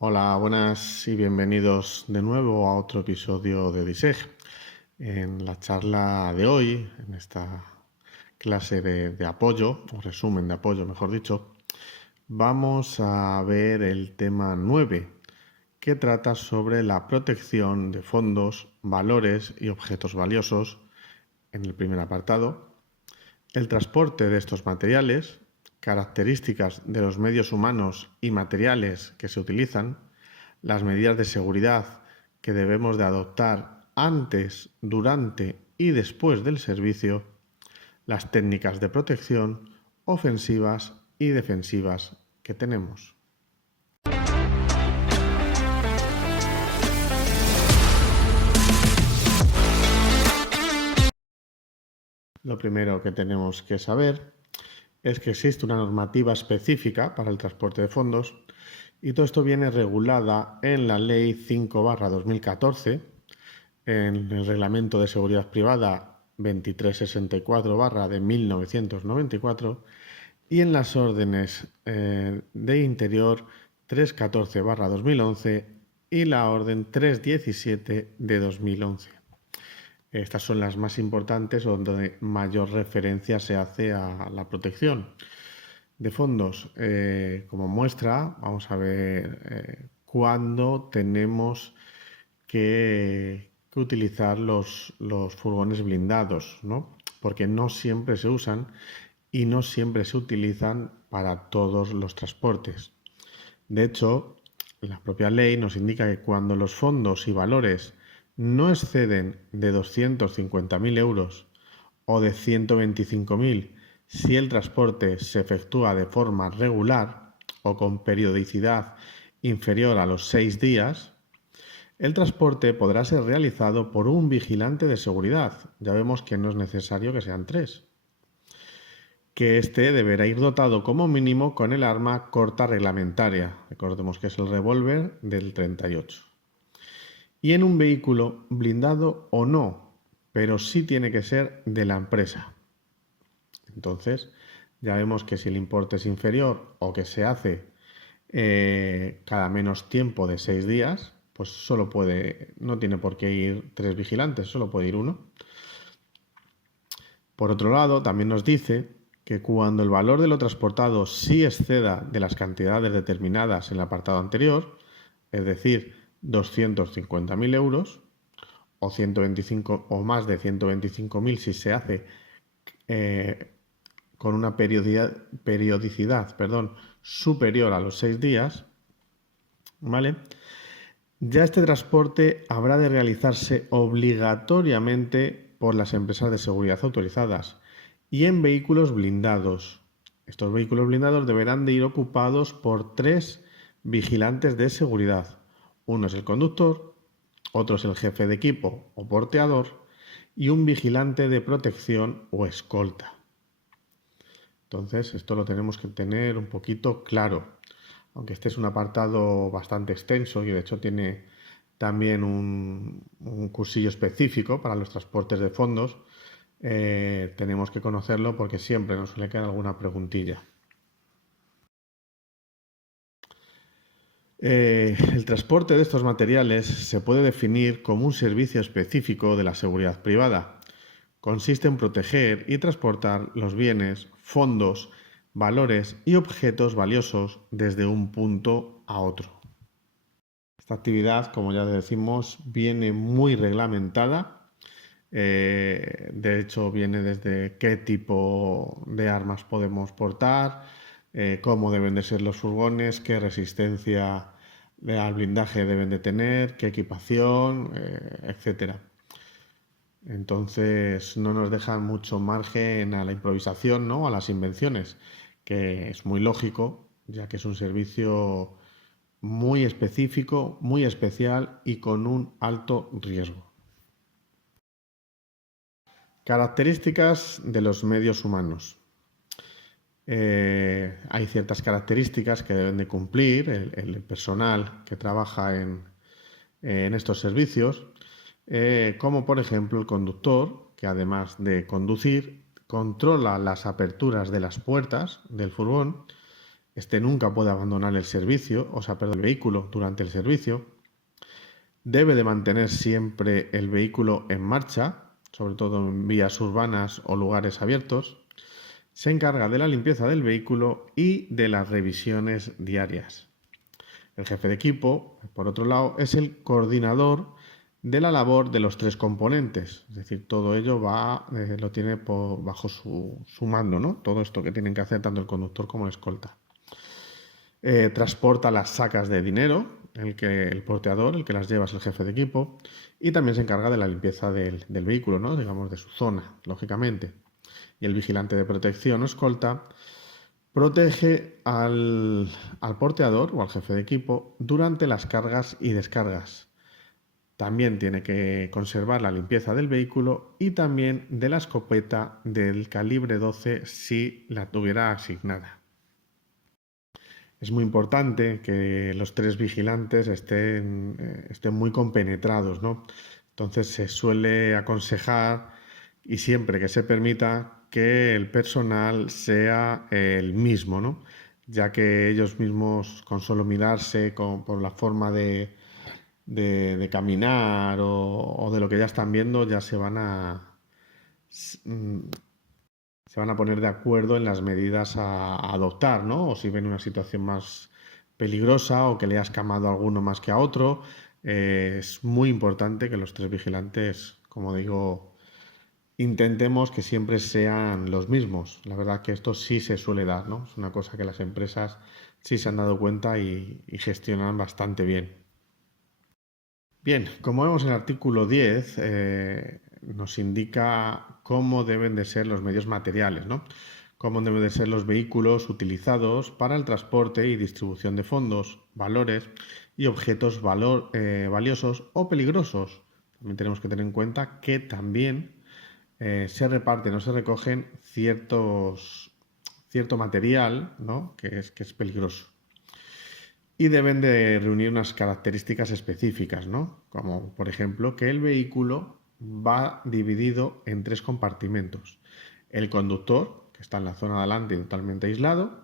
Hola, buenas y bienvenidos de nuevo a otro episodio de DISEG. En la charla de hoy, en esta clase de apoyo, o resumen de apoyo, mejor dicho, vamos a ver el tema 9, que trata sobre la protección de fondos, valores y objetos valiosos en el primer apartado, el transporte de estos materiales, características de los medios humanos y materiales que se utilizan, las medidas de seguridad que debemos de adoptar antes, durante y después del servicio, las técnicas de protección ofensivas y defensivas que tenemos. Lo primero que tenemos que saber es que existe una normativa específica para el transporte de fondos y todo esto viene regulada en la Ley 5/2014, en el Reglamento de Seguridad Privada 2364/1994 y en las órdenes de Interior 314/2011 y la Orden 317 de 2011. Estas son las más importantes donde mayor referencia se hace a la protección de fondos. Como muestra, vamos a ver cuándo tenemos que utilizar los furgones blindados, ¿no? Porque no siempre se usan y no siempre se utilizan para todos los transportes. De hecho, la propia ley nos indica que cuando los fondos y valores no exceden de 250.000 euros o de 125.000 si el transporte se efectúa de forma regular o con periodicidad inferior a los 6 días, el transporte podrá ser realizado por un vigilante de seguridad. Ya vemos que no es necesario que sean 3. Que éste deberá ir dotado como mínimo con el arma corta reglamentaria. Recordemos que es el revólver del 38. Y en un vehículo blindado o no, pero sí tiene que ser de la empresa. Entonces, ya vemos que si el importe es inferior o que se hace cada menos tiempo de 6 días, pues no tiene por qué ir 3 vigilantes, solo puede ir uno. Por otro lado, también nos dice que cuando el valor de lo transportado sí exceda de las cantidades determinadas en el apartado anterior, es decir, 250.000 euros o 125 o más de 125.000 si se hace con una periodicidad superior a los 6 días, ¿vale? Ya este transporte habrá de realizarse obligatoriamente por las empresas de seguridad autorizadas y en vehículos blindados. Estos vehículos blindados deberán de ir ocupados por 3 vigilantes de seguridad. Uno es el conductor, otro es el jefe de equipo o porteador y un vigilante de protección o escolta. Entonces, esto lo tenemos que tener un poquito claro, aunque este es un apartado bastante extenso y de hecho tiene también un cursillo específico para los transportes de fondos. Tenemos que conocerlo porque siempre nos suele quedar alguna preguntilla. El transporte de estos materiales se puede definir como un servicio específico de la seguridad privada. Consiste en proteger y transportar los bienes, fondos, valores y objetos valiosos desde un punto a otro. Esta actividad, como ya decimos, viene muy reglamentada. De hecho, viene desde qué tipo de armas podemos portar, cómo deben de ser los furgones, qué resistencia al blindaje deben de tener, qué equipación, etcétera. Entonces no nos dejan mucho margen a la improvisación, ¿no? A las invenciones, que es muy lógico, ya que es un servicio muy específico, muy especial y con un alto riesgo. Características de los medios humanos. Hay ciertas características que deben de cumplir el personal que trabaja en estos servicios, como por ejemplo el conductor, que además de conducir, controla las aperturas de las puertas del furgón, Este nunca puede abandonar el servicio, o sea, perder el vehículo durante el servicio. Debe de mantener siempre el vehículo en marcha, sobre todo en vías urbanas o lugares abiertos. Se encarga de la limpieza del vehículo y de las revisiones diarias. El jefe de equipo, por otro lado, es el coordinador de la labor de los tres componentes. Es decir, todo ello lo tiene bajo su mando, ¿no? Todo esto que tienen que hacer tanto el conductor como el escolta. Transporta las sacas de dinero, el porteador, el que las lleva es el jefe de equipo, y también se encarga de la limpieza del vehículo, ¿no? Digamos, de su zona, lógicamente. Y el vigilante de protección o escolta protege al porteador o al jefe de equipo durante las cargas y descargas. También tiene que conservar la limpieza del vehículo y también de la escopeta del calibre 12 si la tuviera asignada. Es muy importante que los tres vigilantes estén muy compenetrados, ¿no? Entonces se suele aconsejar, y siempre que se permita, que el personal sea el mismo, ¿no? Ya que ellos mismos, con solo mirarse, por la forma de caminar o de lo que ya están viendo, ya se van a poner de acuerdo en las medidas a adoptar, ¿no? O si ven una situación más peligrosa o que le ha escamado a alguno más que a otro. Es muy importante que los tres vigilantes, como digo, intentemos que siempre sean los mismos. La verdad que esto sí se suele dar, ¿no? Es una cosa que las empresas sí se han dado cuenta y gestionan bastante bien. Bien, como vemos en el artículo 10, nos indica cómo deben de ser los medios materiales, ¿no? Cómo deben de ser los vehículos utilizados para el transporte y distribución de fondos, valores y objetos valiosos o peligrosos. También tenemos que tener en cuenta que también se reparten o se recogen cierto material, ¿no? que es peligroso. Y deben de reunir unas características específicas, ¿no? Como por ejemplo que el vehículo va dividido en tres compartimentos. El conductor, que está en la zona de adelante y totalmente aislado.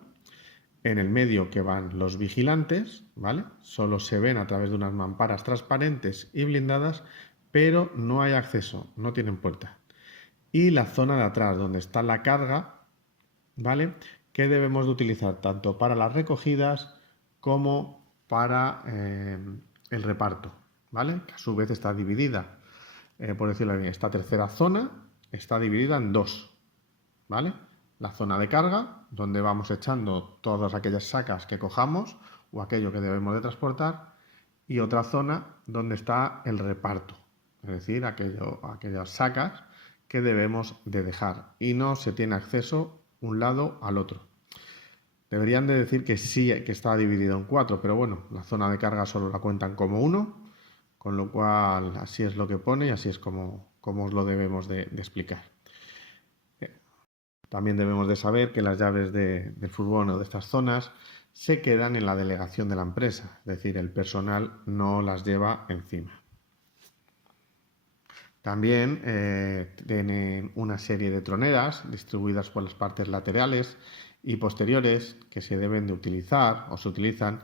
En el medio que van los vigilantes, ¿vale? Solo se ven a través de unas mamparas transparentes y blindadas, pero no hay acceso, no tienen puerta. Y la zona de atrás, donde está la carga, ¿vale? Que debemos de utilizar tanto para las recogidas como para el reparto, ¿vale? Que a su vez está dividida, por decirlo bien, esta tercera zona está dividida en dos, ¿vale? La zona de carga, donde vamos echando todas aquellas sacas que cojamos o aquello que debemos de transportar, y otra zona donde está el reparto, es decir, aquellas sacas que debemos de dejar y no se tiene acceso un lado al otro. Deberían de decir que sí, que está dividido en cuatro, pero bueno, la zona de carga solo la cuentan como uno, con lo cual así es lo que pone y así es como os lo debemos de explicar. También debemos de saber que las llaves del furgón o de estas zonas se quedan en la delegación de la empresa, es decir, el personal no las lleva encima. También tienen una serie de troneras distribuidas por las partes laterales y posteriores que se deben de utilizar o se utilizan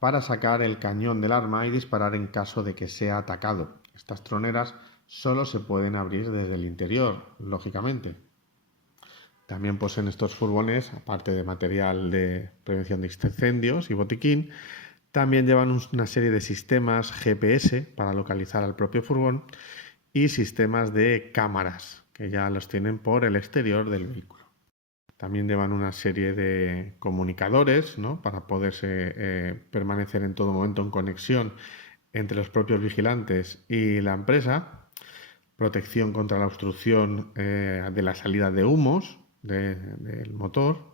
para sacar el cañón del arma y disparar en caso de que sea atacado. Estas troneras solo se pueden abrir desde el interior, lógicamente. También poseen estos furgones, aparte de material de prevención de incendios y botiquín, también llevan una serie de sistemas GPS para localizar al propio furgón y sistemas de cámaras que ya los tienen por el exterior del vehículo. También llevan una serie de comunicadores, ¿no? Para poderse permanecer en todo momento en conexión entre los propios vigilantes y la empresa. Protección contra la obstrucción de la salida de humos del motor.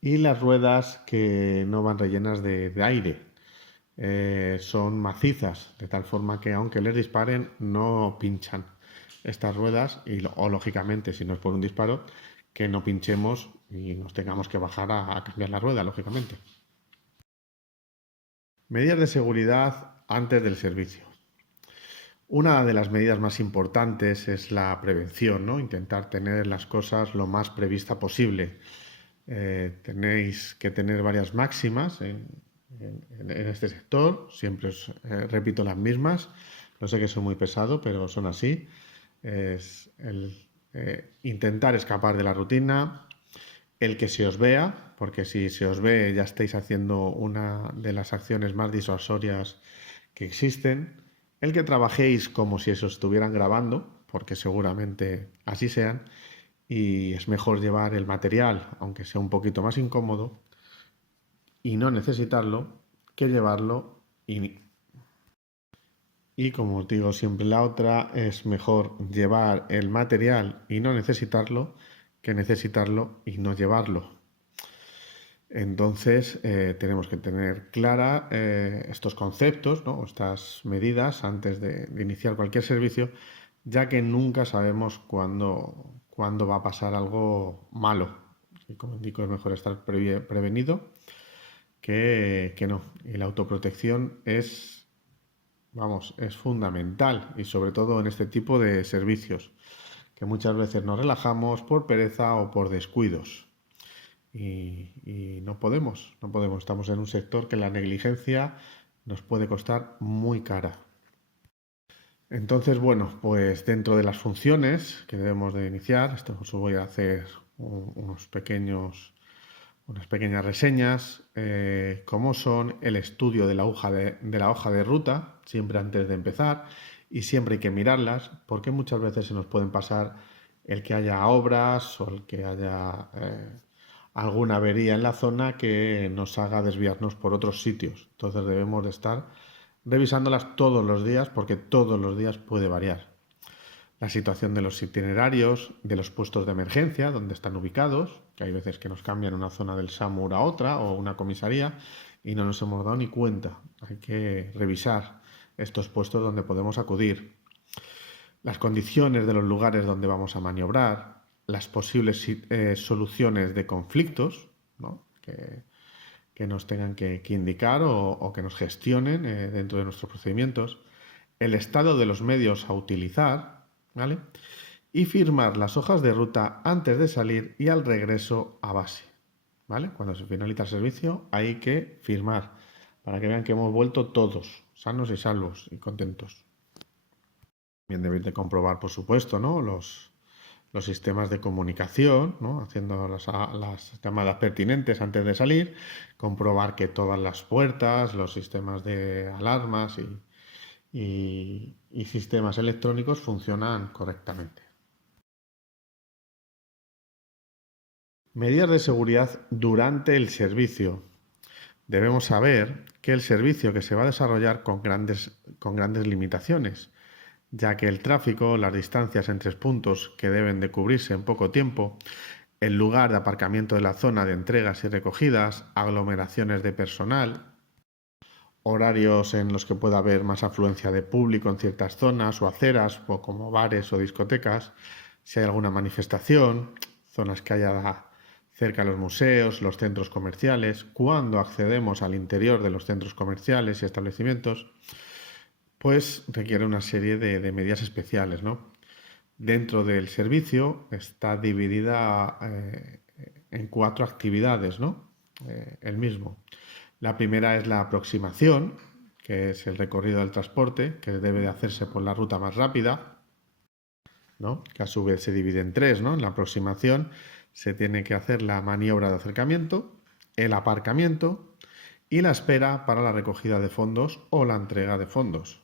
Y las ruedas que no van rellenas de aire. Son macizas, de tal forma que aunque les disparen no pinchan estas ruedas o lógicamente, si no es por un disparo, que no pinchemos y nos tengamos que bajar a cambiar la rueda, lógicamente. Medidas de seguridad antes del servicio. Una de las medidas más importantes es la prevención, ¿no? Intentar tener las cosas lo más prevista posible. Tenéis que tener varias máximas en este sector. Siempre os repito las mismas. No sé que soy muy pesado, pero son así. Es el intentar escapar de la rutina, el que se os vea, porque si se os ve ya estáis haciendo una de las acciones más disuasorias que existen, el que trabajéis como si eso estuvieran grabando, porque seguramente así sean, y es mejor llevar el material, aunque sea un poquito más incómodo, y no necesitarlo, que llevarlo y como os digo siempre la otra, es mejor llevar el material y no necesitarlo que necesitarlo y no llevarlo. Entonces tenemos que tener clara estos conceptos, ¿no? Estas medidas antes de iniciar cualquier servicio, ya que nunca sabemos cuándo va a pasar algo malo. Y como indico, es mejor estar prevenido que no. Y la autoprotección es, vamos, es fundamental y sobre todo en este tipo de servicios, que muchas veces nos relajamos por pereza o por descuidos. Y no podemos. Estamos en un sector que la negligencia nos puede costar muy cara. Entonces, bueno, pues dentro de las funciones que debemos de iniciar, esto os voy a hacer unas pequeñas reseñas, como son el estudio de la hoja de ruta, siempre antes de empezar, y siempre hay que mirarlas, porque muchas veces se nos pueden pasar el que haya obras o el que haya alguna avería en la zona que nos haga desviarnos por otros sitios. Entonces debemos de estar revisándolas todos los días porque todos los días puede variar. La situación de los itinerarios, de los puestos de emergencia, donde están ubicados, que hay veces que nos cambian una zona del SAMUR a otra o una comisaría y no nos hemos dado ni cuenta. Hay que revisar estos puestos donde podemos acudir. Las condiciones de los lugares donde vamos a maniobrar, las posibles soluciones de conflictos, ¿no? que nos tengan que indicar o que nos gestionen dentro de nuestros procedimientos, el estado de los medios a utilizar, ¿vale? Y firmar las hojas de ruta antes de salir y al regreso a base, ¿vale? Cuando se finaliza el servicio hay que firmar para que vean que hemos vuelto todos sanos y salvos y contentos. También debéis de comprobar, por supuesto, ¿no? Los sistemas de comunicación, ¿no? Haciendo las llamadas pertinentes antes de salir, comprobar que todas las puertas, los sistemas de alarmas y sistemas electrónicos funcionan correctamente. Medidas de seguridad durante el servicio. Debemos saber que el servicio que se va a desarrollar con grandes limitaciones, ya que el tráfico, las distancias entre puntos que deben de cubrirse en poco tiempo, el lugar de aparcamiento de la zona de entregas y recogidas, aglomeraciones de personal, horarios en los que pueda haber más afluencia de público en ciertas zonas o aceras, o como bares o discotecas, si hay alguna manifestación, zonas que haya cerca de los museos, los centros comerciales, cuando accedemos al interior de los centros comerciales y establecimientos, pues requiere una serie de medidas especiales, ¿no? Dentro del servicio está dividida en 4 actividades, ¿no? El mismo. La primera es la aproximación, que es el recorrido del transporte, que debe de hacerse por la ruta más rápida, ¿no? Que a su vez se divide en 3, ¿no? En la aproximación se tiene que hacer la maniobra de acercamiento, el aparcamiento y la espera para la recogida de fondos o la entrega de fondos.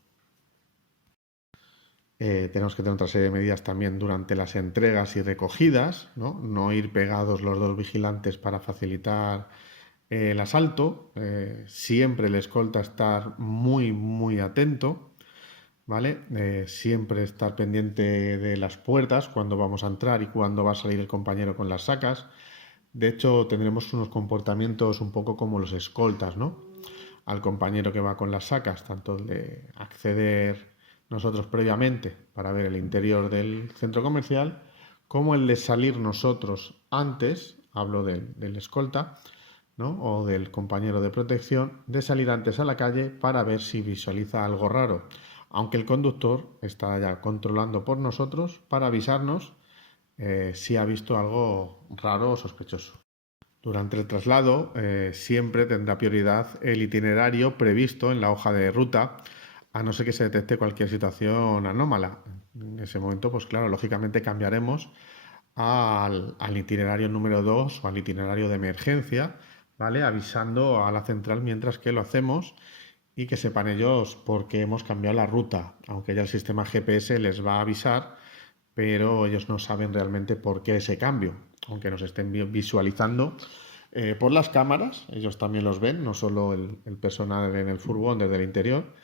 Tenemos que tener otra serie de medidas también durante las entregas y recogidas, no ir pegados los dos vigilantes para facilitar el asalto. Siempre el escolta estar muy, muy atento, ¿vale? Siempre estar pendiente de las puertas cuando vamos a entrar y cuando va a salir el compañero con las sacas. De hecho, tendremos unos comportamientos un poco como los escoltas, ¿no? Al compañero que va con las sacas, tanto el de acceder nosotros previamente para ver el interior del centro comercial, como el de salir nosotros antes, hablo del escolta, ¿no? O del compañero de protección, de salir antes a la calle para ver si visualiza algo raro, aunque el conductor está ya controlando por nosotros para avisarnos si ha visto algo raro o sospechoso. Durante el traslado siempre tendrá prioridad el itinerario previsto en la hoja de ruta, a no ser que se detecte cualquier situación anómala. En ese momento, pues claro, lógicamente cambiaremos al itinerario número 2 o al itinerario de emergencia, ¿vale? Avisando a la central mientras que lo hacemos y que sepan ellos por qué hemos cambiado la ruta, aunque ya el sistema GPS les va a avisar, pero ellos no saben realmente por qué ese cambio, aunque nos estén visualizando por las cámaras, ellos también los ven, no solo el personal en el furgón desde el interior,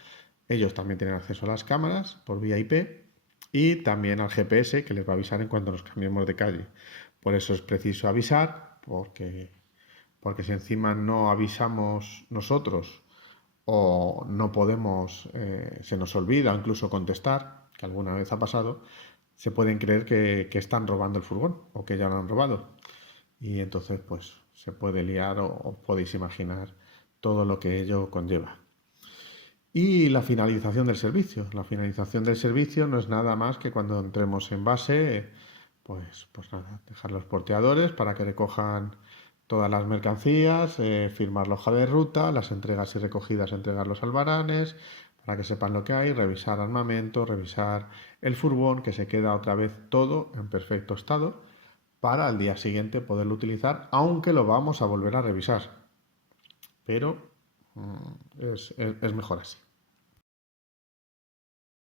ellos también tienen acceso a las cámaras por vía IP y también al GPS que les va a avisar en cuanto nos cambiemos de calle. Por eso es preciso avisar, porque si encima no avisamos nosotros o no podemos, se nos olvida incluso contestar, que alguna vez ha pasado, se pueden creer que están robando el furgón o que ya lo han robado. Y entonces pues se puede liar o podéis imaginar todo lo que ello conlleva. Y la finalización del servicio. La finalización del servicio no es nada más que cuando entremos en base, pues nada, dejar los porteadores para que recojan todas las mercancías, firmar la hoja de ruta, las entregas y recogidas, entregar los albaranes, para que sepan lo que hay, revisar armamento, revisar el furgón, que se queda otra vez todo en perfecto estado, para al día siguiente poderlo utilizar, aunque lo vamos a volver a revisar. Pero es mejor así.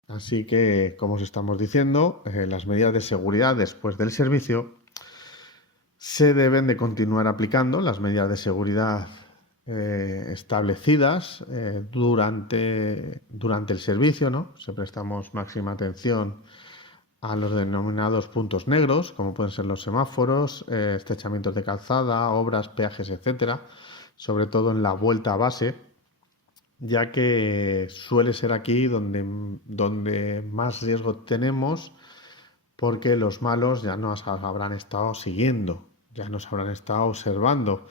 Así que, como os estamos diciendo, las medidas de seguridad después del servicio se deben de continuar aplicando, las medidas de seguridad establecidas durante el servicio, ¿no? Se prestamos máxima atención a los denominados puntos negros, como pueden ser los semáforos, estrechamientos de calzada, obras, peajes, etcétera, sobre todo en la vuelta a base, ya que suele ser aquí donde más riesgo tenemos porque los malos ya nos habrán estado siguiendo, ya nos habrán estado observando.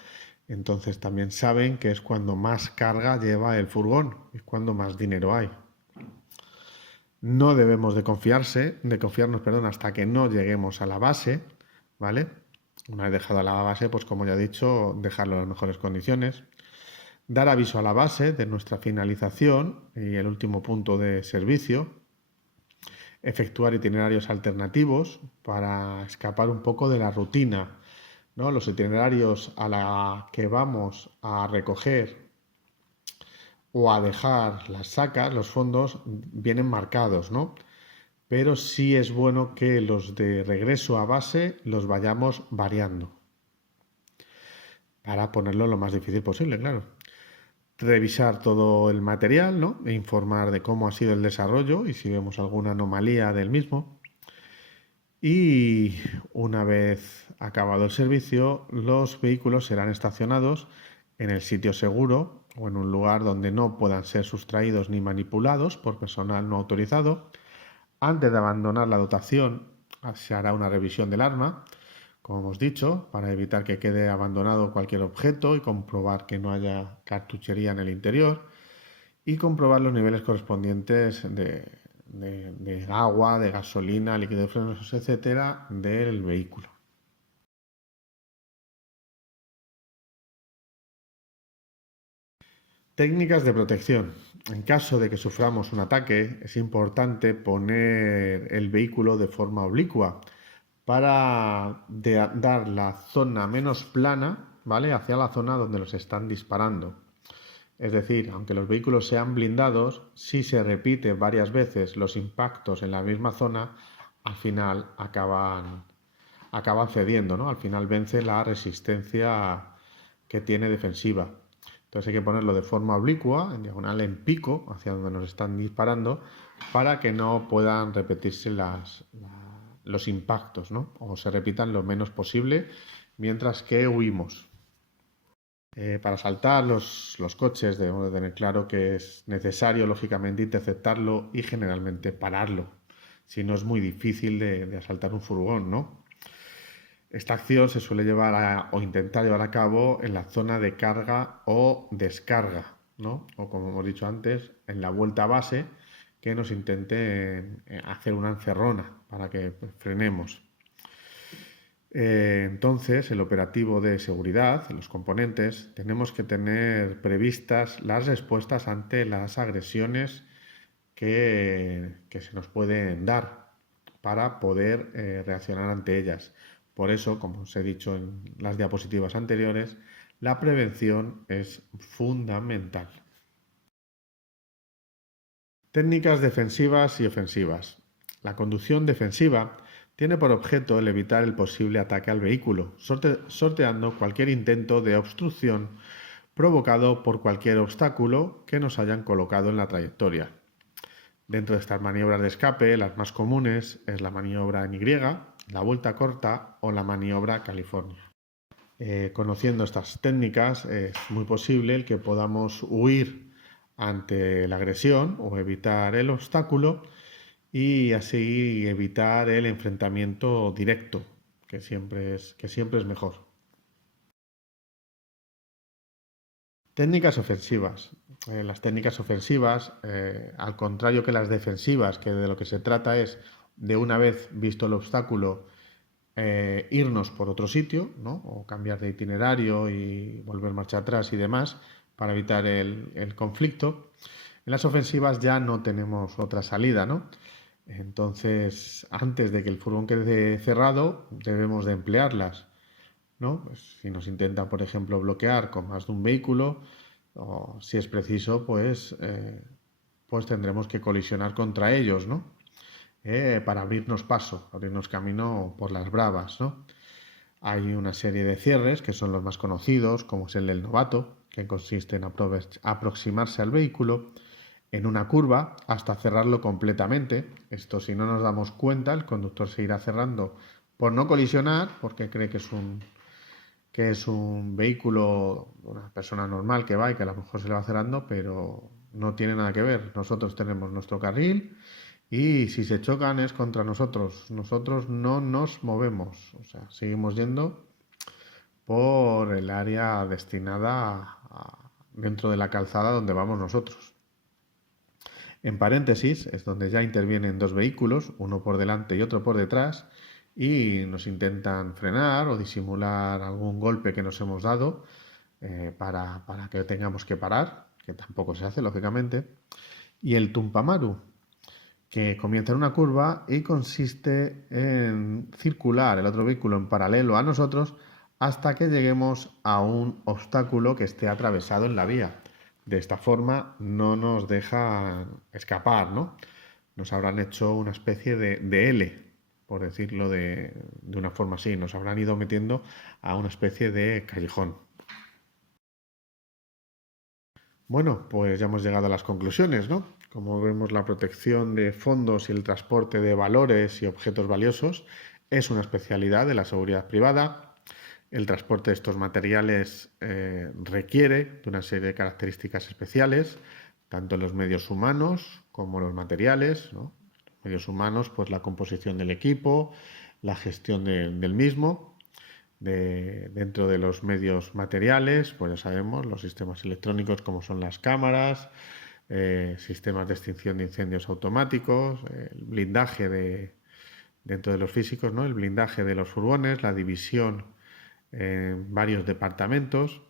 Entonces también saben que es cuando más carga lleva el furgón, es cuando más dinero hay. No debemos de confiarnos, perdón, hasta que no lleguemos a la base, ¿vale? Una vez dejado a la base, pues como ya he dicho, dejarlo en las mejores condiciones. Dar aviso a la base de nuestra finalización y el último punto de servicio. Efectuar itinerarios alternativos para escapar un poco de la rutina, ¿no? Los itinerarios a la que vamos a recoger o a dejar las sacas, los fondos, vienen marcados, ¿no? Pero sí es bueno que los de regreso a base los vayamos variando para ponerlo lo más difícil posible, claro. Revisar todo el material, ¿no? E informar de cómo ha sido el desarrollo y si vemos alguna anomalía del mismo. Y una vez acabado el servicio, los vehículos serán estacionados en el sitio seguro o en un lugar donde no puedan ser sustraídos ni manipulados por personal no autorizado. Antes de abandonar la dotación, se hará una revisión del arma, como hemos dicho, para evitar que quede abandonado cualquier objeto y comprobar que no haya cartuchería en el interior y comprobar los niveles correspondientes de agua, de gasolina, líquido de frenos, etcétera, del vehículo. Técnicas de protección. En caso de que suframos un ataque, es importante poner el vehículo de forma oblicua para dar la zona menos plana, ¿vale?, hacia la zona donde los están disparando. Es decir, aunque los vehículos sean blindados, si se repite varias veces los impactos en la misma zona, al final acaban cediendo, ¿no? Al final vence la resistencia que tiene defensiva. Entonces hay que ponerlo de forma oblicua, en diagonal, en pico, hacia donde nos están disparando, para que no puedan repetirse los impactos, ¿no? O se repitan lo menos posible mientras que huimos. Para saltar los coches debemos de tener claro que es necesario, lógicamente, interceptarlo y generalmente pararlo. Si no, es muy difícil de asaltar un furgón, ¿no? Esta acción se suele llevar o intentar llevar a cabo en la zona de carga o descarga, ¿no? O como hemos dicho antes, en la vuelta a base, que nos intente hacer una encerrona para que frenemos. Entonces, el operativo de seguridad, los componentes, tenemos que tener previstas las respuestas ante las agresiones que se nos pueden dar para poder reaccionar ante ellas. Por eso, como os he dicho en las diapositivas anteriores, la prevención es fundamental. Técnicas defensivas y ofensivas. La conducción defensiva tiene por objeto el evitar el posible ataque al vehículo, sorteando cualquier intento de obstrucción provocado por cualquier obstáculo que nos hayan colocado en la trayectoria. Dentro de estas maniobras de escape, las más comunes es la maniobra en Y, la vuelta corta o la maniobra California. Conociendo estas técnicas es muy posible el que podamos huir ante la agresión o evitar el obstáculo y así evitar el enfrentamiento directo, que siempre es mejor. Técnicas ofensivas. Las técnicas ofensivas, al contrario que las defensivas, que de lo que se trata es de una vez visto el obstáculo, irnos por otro sitio, ¿no? O cambiar de itinerario y volver marcha atrás y demás para evitar el conflicto. En las ofensivas ya no tenemos otra salida, ¿no? Entonces, antes de que el furgón quede cerrado, debemos de emplearlas, ¿no? Pues, si nos intentan, por ejemplo, bloquear con más de un vehículo, o si es preciso, pues tendremos que colisionar contra ellos, ¿no? Para abrirnos paso, abrirnos camino por las bravas, ¿no? Hay una serie de cierres que son los más conocidos, como es el del novato, que consiste en aproximarse al vehículo en una curva hasta cerrarlo completamente. Esto, si no nos damos cuenta, el conductor se irá cerrando por no colisionar, porque cree que es un vehículo, una persona normal que va y que a lo mejor se le va cerrando, pero no tiene nada que ver. Nosotros tenemos nuestro carril y si se chocan es contra nosotros. Nosotros no nos movemos, o sea, seguimos yendo por el área destinada dentro de la calzada donde vamos nosotros. En paréntesis es donde ya intervienen dos vehículos, uno por delante y otro por detrás, y nos intentan frenar o disimular algún golpe que nos hemos dado para que tengamos que parar, que tampoco se hace, lógicamente. Y el tumpamaru, que comienza en una curva y consiste en circular el otro vehículo en paralelo a nosotros hasta que lleguemos a un obstáculo que esté atravesado en la vía. De esta forma no nos deja escapar, ¿no? Nos habrán hecho una especie de L, por decirlo de una forma así. Nos habrán ido metiendo a una especie de callejón. Bueno, pues ya hemos llegado a las conclusiones, ¿no? Como vemos, la protección de fondos y el transporte de valores y objetos valiosos es una especialidad de la seguridad privada. El transporte de estos materiales requiere de una serie de características especiales, tanto en los medios humanos como en los materiales, ¿no? Los medios humanos, pues la composición del equipo, la gestión del mismo. Dentro de los medios materiales, pues ya sabemos, los sistemas electrónicos como son las cámaras, sistemas de extinción de incendios automáticos, el blindaje dentro de los físicos, ¿no? El blindaje de los furgones, la división en varios departamentos.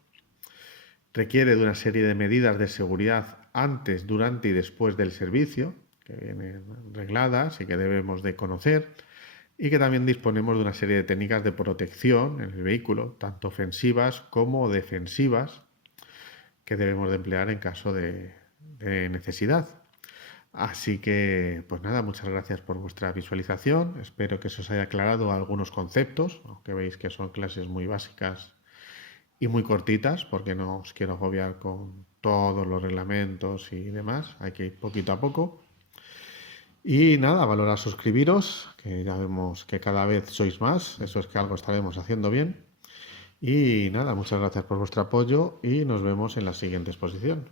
Requiere de una serie de medidas de seguridad antes, durante y después del servicio, que vienen regladas y que debemos de conocer, y que también disponemos de una serie de técnicas de protección en el vehículo, tanto ofensivas como defensivas, que debemos de emplear en caso de necesidad. Así que, pues nada, muchas gracias por vuestra visualización. Espero que se os haya aclarado algunos conceptos, aunque veis que son clases muy básicas y muy cortitas, porque no os quiero agobiar con todos los reglamentos y demás. Hay que ir poquito a poco. Y nada, valorar suscribiros, que ya vemos que cada vez sois más. Eso es que algo estaremos haciendo bien. Y nada, muchas gracias por vuestro apoyo y nos vemos en la siguiente exposición.